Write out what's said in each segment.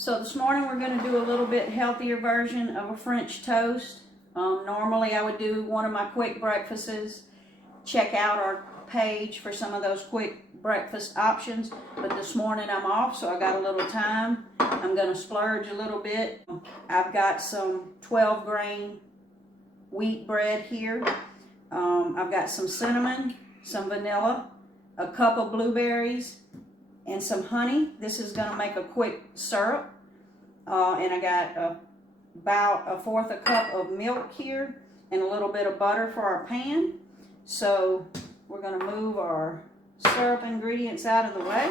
So this morning we're going to do a little bit healthier version of a French toast. Normally I would do one of my quick breakfasts. Check out our page for some of those quick breakfast options. But this morning I'm off, so I got a little time. I'm going to splurge a little bit. I've got some 12 grain wheat bread here. I've got some cinnamon, some vanilla, a cup of blueberries, and some honey. This is going to make a quick syrup. And I got about 1/4 cup of milk here and a little bit of butter for our pan. So we're going to move our syrup ingredients out of the way.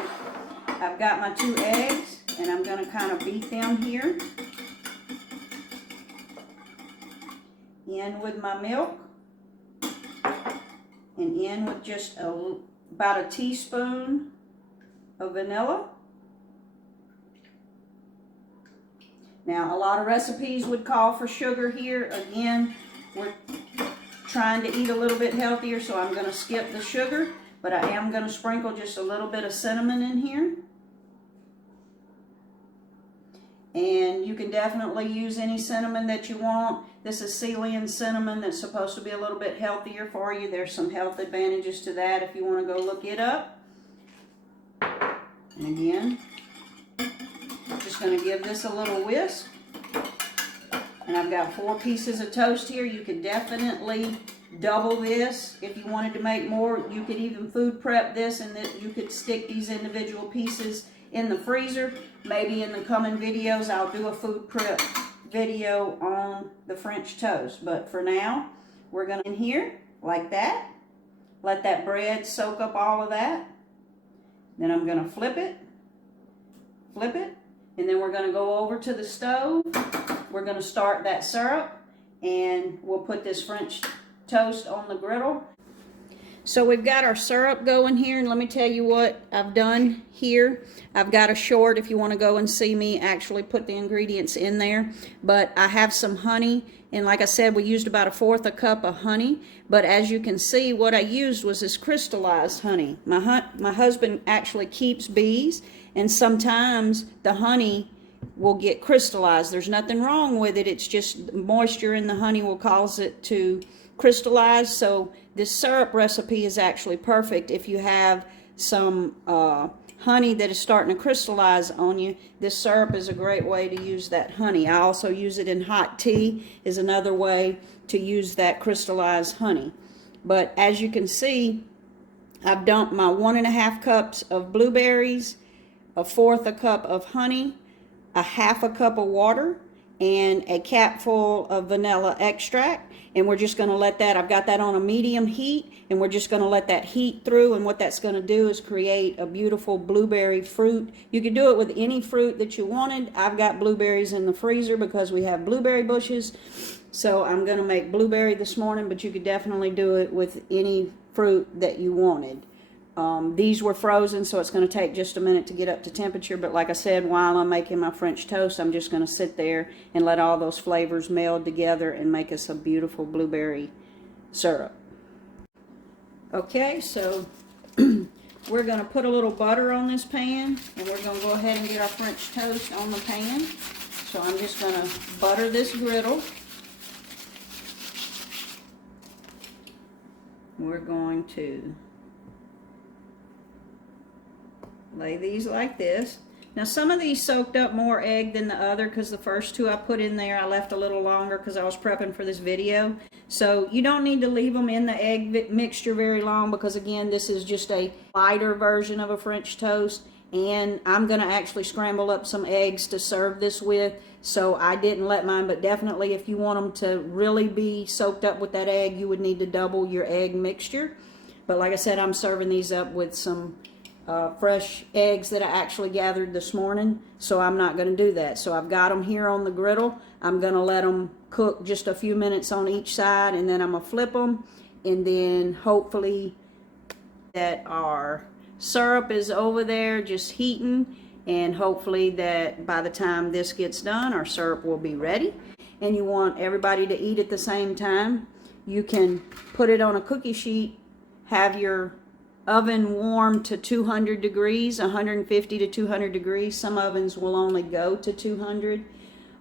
I've got my 2 eggs and I'm going to kind of beat them here. In with my milk and in with just about a teaspoon of vanilla. Now, a lot of recipes would call for sugar here. Again, we're trying to eat a little bit healthier, so I'm going to skip the sugar, but I am going to sprinkle just a little bit of cinnamon in here. And you can definitely use any cinnamon that you want. This is Ceylon cinnamon that's supposed to be a little bit healthier for you. There's some health advantages to that if you want to go look it up. And again, just going to give this a little whisk. And I've got 4 pieces of toast here. You could definitely double this if you wanted to make more. You could even food prep this, and that you could stick these individual pieces in the freezer. Maybe in the coming videos I'll do a food prep video on the French toast. But for now, we're going to in here like that. Let that bread soak up all of that. Then I'm going to flip it, and then we're going to go over to the stove. We're going to start that syrup, and we'll put this French toast on the griddle. So we've got our syrup going here, and let me tell you what I've done here. I've got a short if you want to go and see me actually put the ingredients in there. But I have some honey, and like I said, we used about 1/4 cup of honey. But as you can see, what I used was this crystallized honey. My husband actually keeps bees, and sometimes the honey will get crystallized. There's nothing wrong with it. It's just moisture in the honey will cause it to crystallize. So this syrup recipe is actually perfect if you have some honey that is starting to crystallize on you. This syrup is a great way to use that honey. I also use it in hot tea, is another way to use that crystallized honey. But as you can see, I've dumped my 1½ cups of blueberries, 1/4 cup of honey, 1/2 cup of water, and a capful of vanilla extract. And we're just going to let that, I've got that on a medium heat, and we're just going to let that heat through. And what that's going to do is create a beautiful blueberry fruit. You could do it with any fruit that you wanted. I've got blueberries in the freezer because we have blueberry bushes. So I'm going to make blueberry this morning, but you could definitely do it with any fruit that you wanted. These were frozen, so it's going to take just a minute to get up to temperature. But like I said, while I'm making my French toast, I'm just going to sit there and let all those flavors meld together and make us a beautiful blueberry syrup. Okay, so we're going to put a little butter on this pan, and we're going to go ahead and get our French toast on the pan. So I'm just going to butter this griddle. We're going to lay these like this. Now some of these soaked up more egg than the other because the first 2 I put in there I left a little longer because I was prepping for this video. So you don't need to leave them in the egg mixture very long because again this is just a lighter version of a French toast, and I'm going to actually scramble up some eggs to serve this with. So I didn't let mine, but definitely if you want them to really be soaked up with that egg, you would need to double your egg mixture. But like I said, I'm serving these up with some fresh eggs that I actually gathered this morning, so I'm not going to do that. So I've got them here on the griddle. I'm going to let them cook just a few minutes on each side, and then I'm going to flip them, and then hopefully that our syrup is over there just heating, and hopefully that by the time this gets done, our syrup will be ready. And you want everybody to eat at the same time. You can put it on a cookie sheet, have your oven warm to 200 degrees, 150 to 200 degrees. Some ovens will only go to 200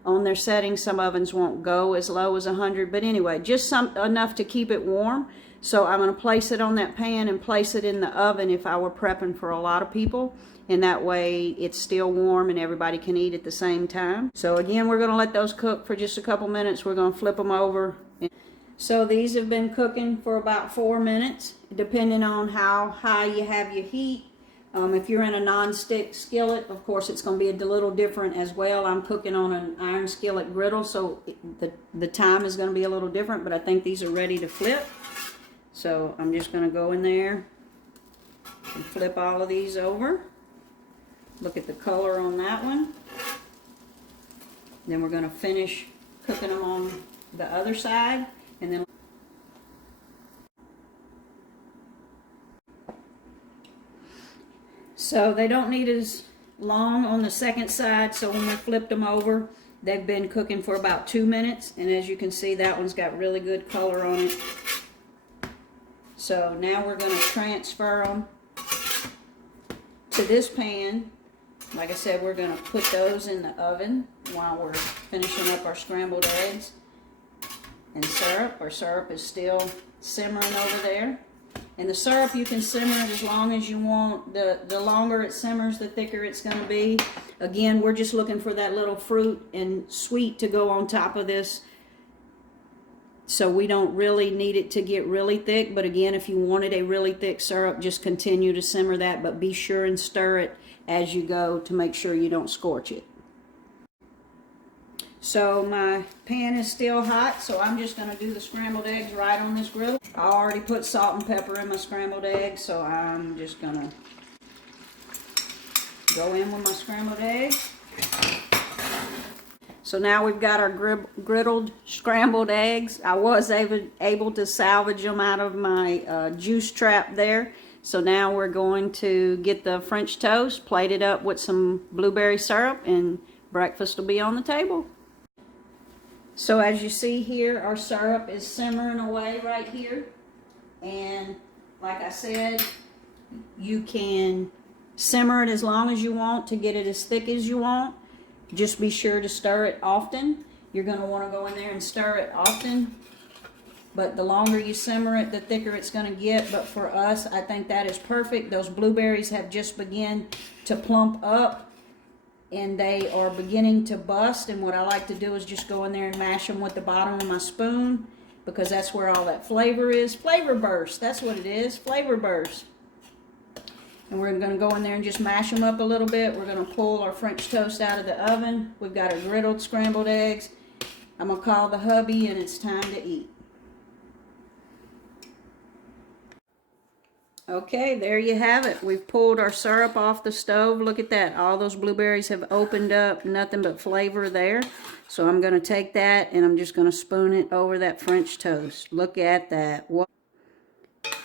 on their settings. Some ovens won't go as low as 100, but anyway, just enough to keep it warm. So I'm going to place it on that pan and place it in the oven if I were prepping for a lot of people, and that way it's still warm and everybody can eat at the same time. So again, we're going to let those cook for just a couple minutes. We're going to flip them over. So these have been cooking for about 4 minutes, depending on how high you have your heat. If you're in a non-stick skillet, of course, it's going to be a little different as well. I'm cooking on an iron skillet griddle, so the time is going to be a little different, but I think these are ready to flip. So I'm just going to go in there and flip all of these over. Look at the color on that one. Then we're going to finish cooking them on the other side. And then so they don't need as long on the second side, so when we flipped them over, they've been cooking for about 2 minutes, and as you can see, that one's got really good color on it. So now we're going to transfer them to this pan. Like I said, we're going to put those in the oven while we're finishing up our scrambled eggs and syrup. Our syrup is still simmering over there. And the syrup, you can simmer it as long as you want. The longer it simmers, the thicker it's going to be. Again, we're just looking for that little fruit and sweet to go on top of this. So we don't really need it to get really thick. But again, if you wanted a really thick syrup, just continue to simmer that. But be sure and stir it as you go to make sure you don't scorch it. So my pan is still hot, so I'm just going to do the scrambled eggs right on this griddle. I already put salt and pepper in my scrambled eggs, so I'm just going to go in with my scrambled eggs. So now we've got our griddled scrambled eggs. I was able to salvage them out of my juice trap there. So now we're going to get the French toast, plate it up with some blueberry syrup, and breakfast will be on the table. So as you see here, our syrup is simmering away right here. And like I said, you can simmer it as long as you want to get it as thick as you want. Just be sure to stir it often. You're going to want to go in there and stir it often. But the longer you simmer it, the thicker it's going to get. But for us, I think that is perfect. Those blueberries have just begun to plump up, and they are beginning to bust. And what I like to do is just go in there and mash them with the bottom of my spoon, because that's where all that flavor is. Flavor burst, that's what it is, flavor burst. And we're going to go in there and just mash them up a little bit. We're going to pull our French toast out of the oven. We've got our griddled scrambled eggs. I'm going to call the hubby, and it's time to eat. Okay, there you have it. We've pulled our syrup off the stove. Look at that. All those blueberries have opened up. Nothing but flavor there. So I'm going to take that, and I'm just going to spoon it over that French toast. Look at that.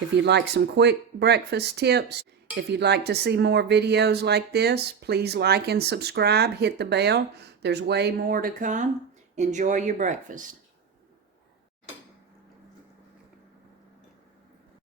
If you'd like some quick breakfast tips, if you'd like to see more videos like this, please like and subscribe. Hit the bell. There's way more to come. Enjoy your breakfast.